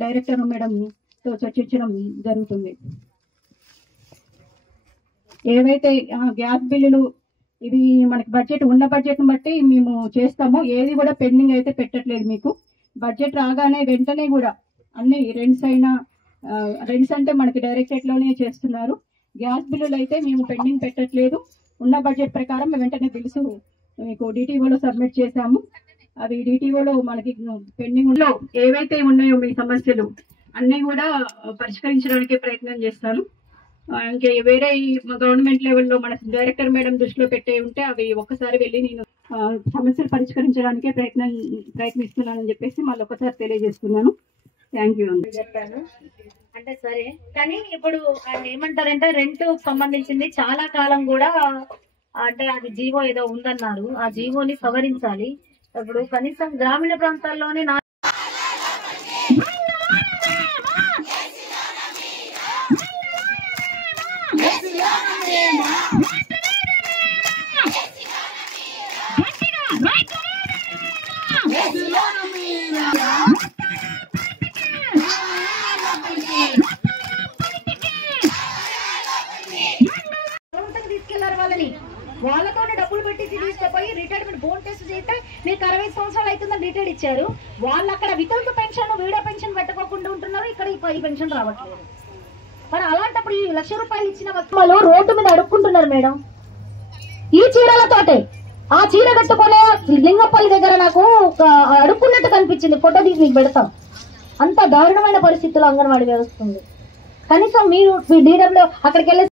Director మేడంతో చర్చించడం జరుగుతుంది. ఏవైతే గ్యాస్ బిల్లులు ఇవి మనకి బడ్జెట్ ఉన్న బడ్జెట్ని బట్టి మేము చేస్తాము. ఏది కూడా పెండింగ్ అయితే పెట్టట్లేదు. మీకు బడ్జెట్ రాగానే వెంటనే కూడా అన్ని రెంట్స్ అంటే మనకి డైరెక్టరేట్లోనే చేస్తున్నారు. గ్యాస్ బిల్లులు అయితే మేము పెండింగ్ పెట్టట్లేదు. ఉన్న బడ్జెట్ ప్రకారం వెంటనే బిల్స్ మీకు డిటిఓలో సబ్మిట్ చేశాము. అవి డిటిఓలో మనకి పెండింగ్ ఏవైతే ఉన్నాయో మీ సమస్యలు అన్నీ కూడా పరిష్కరించడానికి ప్రయత్నం చేస్తాను. ఇంకే వేరే గవర్నమెంట్ లెవెల్లో మన డైరెక్టర్ మేడం దృష్టిలో పెట్టే ఉంటే అవి ఒక్కసారి వెళ్ళి నేను సమస్యలు పరిష్కరించడానికే ప్రయత్నిస్తున్నానని చెప్పేసి మళ్ళీ ఒకసారి తెలియజేస్తున్నాను. థ్యాంక్ యూ అండి. చెప్పాను అంటే సరే, కానీ ఇప్పుడు ఏమంటారంటే రెంట్ సంబంధించింది చాలా కాలం కూడా అంటే అది జీవో ఏదో ఉందన్నారు. ఆ జీవోని సవరించాలి. ఇప్పుడు కనీసం గ్రామీణ ప్రాంతాల్లోనే తీసుకెళ్లారు వాళ్ళతోనే డబ్బులు పెట్టి తీసుకుపోయి రిటైర్మెంట్ బోన్ టెస్ట్ చేస్తే మీకు 60 సంవత్సరాలు అవుతుందని రిటైర్డ్ ఇచ్చారు. వాళ్ళు అక్కడ వితంతు పెన్షన్ వీడో పెన్షన్ పెట్టుకోకుండా ఉంటున్నారు. ఇక్కడ ఈ పెన్షన్ రావట్లేదు. మరి అలాంటప్పుడు ఈ ₹1,00,000 ఇచ్చిన వాళ్ళు రోడ్డు మీద అడుక్కుంటున్నారు మేడం. ఈ చీరలతోటే ఆ చీర కట్టుకునే లింగపల్లి దగ్గర నాకు అడుక్కున్నట్టు కనిపించింది. ఫోటో తీసి మీకు పెడతాం. అంత దారుణమైన పరిస్థితుల్లో అంగన్వాడీ వ్యవస్థ ఉంది. కనీసం మీరు మీ డీడబ్ల్యూ అక్కడికి వెళ్ళి